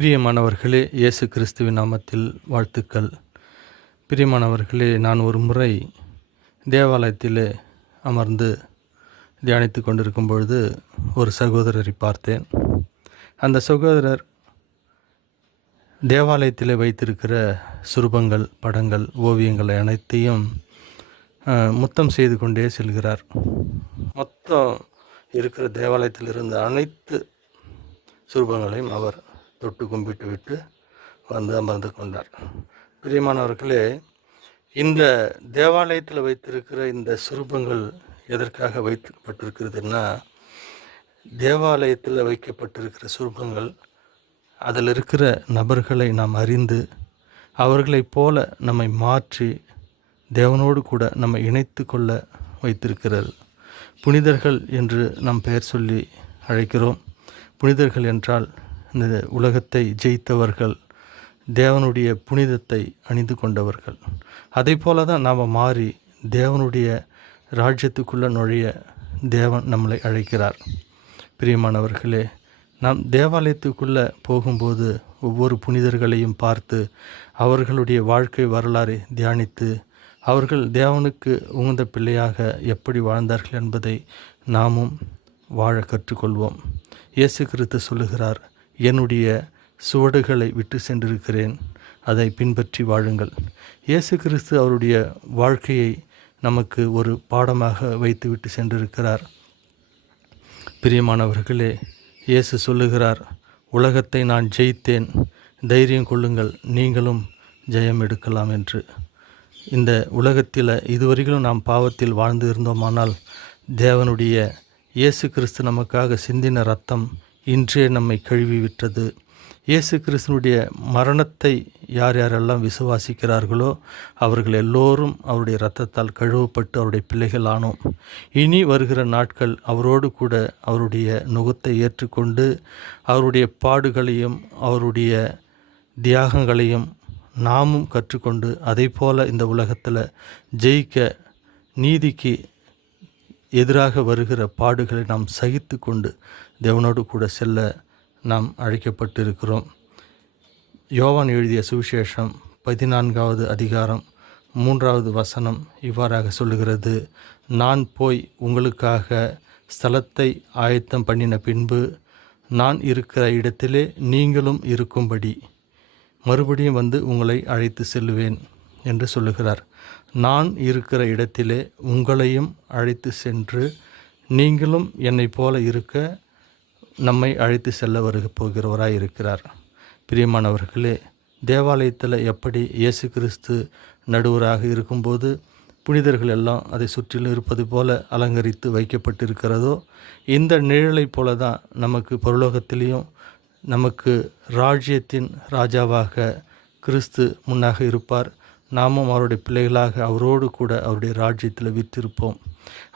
பிரியமானவர்களே, இயேசு கிறிஸ்துவின் நாமத்தில் வாழ்த்துக்கள். பிரியமானவர்களே, நான் ஒரு முறை தேவாலயத்திலே அமர்ந்து தியானித்து கொண்டிருக்கும் பொழுது ஒரு சகோதரரை பார்த்தேன். அந்த சகோதரர் தேவாலயத்திலே வைத்திருக்கிற சுரூபங்கள், படங்கள், ஓவியங்கள் அனைத்தையும் முத்தம் செய்து கொண்டே செல்கிறார். மொத்தம் இருக்கிற தேவாலயத்தில் இருந்த அனைத்து சுரூபங்களையும் அவர் தொட்டு கும்பிட்டு விட்டு வந்து அமர்ந்து கொண்டார். பிரியமானவர்களே, இந்த தேவாலயத்தில் வைத்திருக்கிற இந்த சுரூபங்கள் எதற்காக வைக்கப்பட்டிருக்கிறதுன்னா, தேவாலயத்தில் வைக்கப்பட்டிருக்கிற சுரூபங்கள் அதில் இருக்கிற நபர்களை நாம் அறிந்து அவர்களைப் போல நம்மை மாற்றி தேவனோடு கூட நம்மை இணைத்து கொள்ள வைத்திருக்கிறது. புனிதர்கள் என்று நாம் பெயர் சொல்லி அழைக்கிறோம். புனிதர்கள் என்றால் இந்த உலகத்தை ஜெயித்தவர்கள், தேவனுடைய புனிதத்தை அணிந்து கொண்டவர்கள். அதை போல தான் நாம் மாறி தேவனுடைய ராஜ்யத்துக்குள்ளே நுழைய தேவன் நம்மளை அழைக்கிறார். பிரியமானவர்களே, நாம் தேவாலயத்துக்குள்ளே போகும்போது ஒவ்வொரு புனிதர்களையும் பார்த்து அவர்களுடைய வாழ்க்கை வரலாறை தியானித்து அவர்கள் தேவனுக்கு உகந்த பிள்ளையாக எப்படி வாழ்ந்தார்கள் என்பதை நாமும் வாழ கற்றுக்கொள்வோம். இயேசு கிறிஸ்து சொல்லுகிறார், என்னுடைய சுவடுகளை விட்டு சென்றிருக்கிறேன், அதை பின்பற்றி வாழுங்கள். இயேசு கிறிஸ்து அவருடைய வாழ்க்கையை நமக்கு ஒரு பாடமாக வைத்துவிட்டு சென்றிருக்கிறார். பிரியமானவர்களே, இயேசு சொல்லுகிறார், உலகத்தை நான் ஜெயித்தேன், தைரியம் கொள்ளுங்கள், நீங்களும் ஜெயம் எடுக்கலாம் என்று. இந்த உலகத்தில் இதுவரையிலும் நாம் பாவத்தில் வாழ்ந்து இருந்தோமானால் தேவனுடைய இயேசு கிறிஸ்து நமக்காக சிந்தின இரத்தம் இன்றே நம்மை கழுவி விட்டது. இயேசு கிறிஸ்துனுடைய மரணத்தை யார் யாரெல்லாம் விசுவாசிக்கிறார்களோ அவர்கள் எல்லோரும் அவருடைய இரத்தத்தால் கழுவப்பட்டு அவருடைய பிள்ளைகள் ஆனோம். இனி வருகிற நாட்கள் அவரோடு கூட அவருடைய நுகத்தை ஏற்றுக்கொண்டு அவருடைய பாடுகளையும் அவருடைய தியாகங்களையும் நாமும் கற்றுக்கொண்டு அதை போல இந்த உலகத்தில் ஜெயிக்க, நீதிக்கு எதிராக வருகிற பாடுகளை நாம் சகித்து கொண்டு தேவனோடு கூட செல்ல நாம் அழைக்கப்பட்டிருக்கிறோம். யோவான் எழுதிய சுவிசேஷம் 14வது அதிகாரம் 3வது வசனம் இவ்வாறாக சொல்லுகிறது, நான் போய் உங்களுக்காக ஸ்தலத்தை ஆயத்தம் பண்ணின பின்பு நான் இருக்கிற இடத்திலே நீங்களும் இருக்கும்படி மறுபடியும் வந்து உங்களை அழைத்து செல்லுவேன் என்று சொல்லுகிறார். நான் இருக்கிற இடத்திலே உங்களையும் அழைத்து சென்று நீங்களும் என்னை போல இருக்க நம்மை அழைத்து செல்ல போகிறவராய் இருக்கிறார். பிரியமானவர்களே, தேவாலயத்தில் எப்படி இயேசு கிறிஸ்து நடுவராக இருக்கும்போது புனிதர்கள் எல்லாம் அதை சுற்றிலும் இருப்பது போல அலங்கரித்து வைக்கப்பட்டிருக்கிறதோ, இந்த நிழலை போல தான் நமக்கு பரலோகத்திலையும் நமக்கு ராஜ்யத்தின் ராஜாவாக கிறிஸ்து முன்னாக இருப்பார். நாமும் அவருடைய பிள்ளைகளாக அவரோடு கூட அவருடைய ராஜ்யத்தில் விற்றிருப்போம்.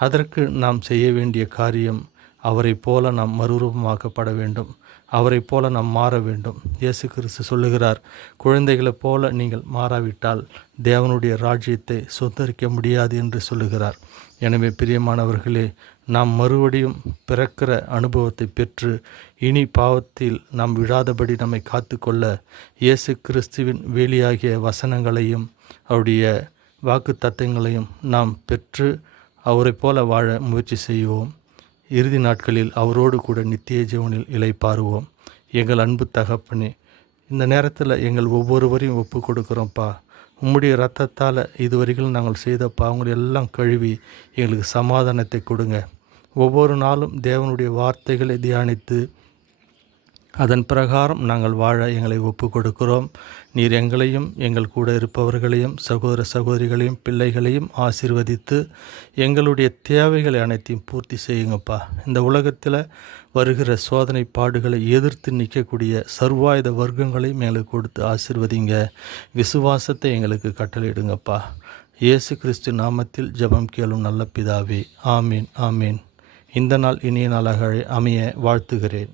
அதற்கு நாம் செய்ய வேண்டிய காரியம், அவரை போல நாம் மறுரூபமாக்கப்பட வேண்டும், அவரை போல நாம் மாற வேண்டும். இயேசு கிறிஸ்து சொல்லுகிறார், குழந்தைகளைப் போல நீங்கள் மாறாவிட்டால் தேவனுடைய ராஜ்யத்தை சுதந்திரிக்க முடியாது என்று சொல்லுகிறார். எனவே பிரியமானவர்களே, நாம் மறுபடியும் பிறக்கிற அனுபவத்தை பெற்று இனி பாவத்தில் நாம் விழாதபடி நம்மை காத்து கொள்ள இயேசு கிறிஸ்துவின் வேலியாகிய வசனங்களையும் அவருடைய வாக்கு தத்தங்களையும் நாம் பெற்று அவரை போல வாழ முயற்சி செய்வோம். இறுதி நாட்களில் அவரோடு கூட நித்திய ஜீவனில் இளைப்பாறுவோம். எங்கள் அன்பு தகப்பனே, இந்த நேரத்தில் எங்கள் ஒவ்வொருவரையும் ஒப்பு கொடுக்குறோம்ப்பா. உம்முடைய இரத்தத்தால் இதுவரைக்கும் நாங்கள் செய்த பாவங்களை எல்லாம் கழுவி எங்களுக்கு சமாதானத்தை கொடுங்க. ஒவ்வொரு நாளும் தேவனுடைய வார்த்தைகளை தியானித்து அதன் பிரகாரம் நாங்கள் வாழ எங்களை ஒப்பு கொடுக்கிறோம். நீர் எங்களையும் எங்கள் கூட இருப்பவர்களையும் சகோதர சகோதரிகளையும் பிள்ளைகளையும் ஆசீர்வதித்து எங்களுடைய தேவைகளை அனைத்தையும் பூர்த்தி செய்யுங்கப்பா. இந்த உலகத்தில் வருகிற சோதனை பாடுகளை எதிர்த்து நிற்கக்கூடிய சர்வாயுத வர்க்கங்களையும் எங்களுக்கு கொடுத்து ஆசீர்வதிங்க. விசுவாசத்தை எங்களுக்கு கட்டளையிடுங்கப்பா. இயேசு கிறிஸ்து நாமத்தில் ஜெபம் கேளும் நல்ல பிதாவே. ஆமீன், ஆமீன். இந்த நாள் இனிய நாளாக அமைய வாழ்த்துகிறேன்.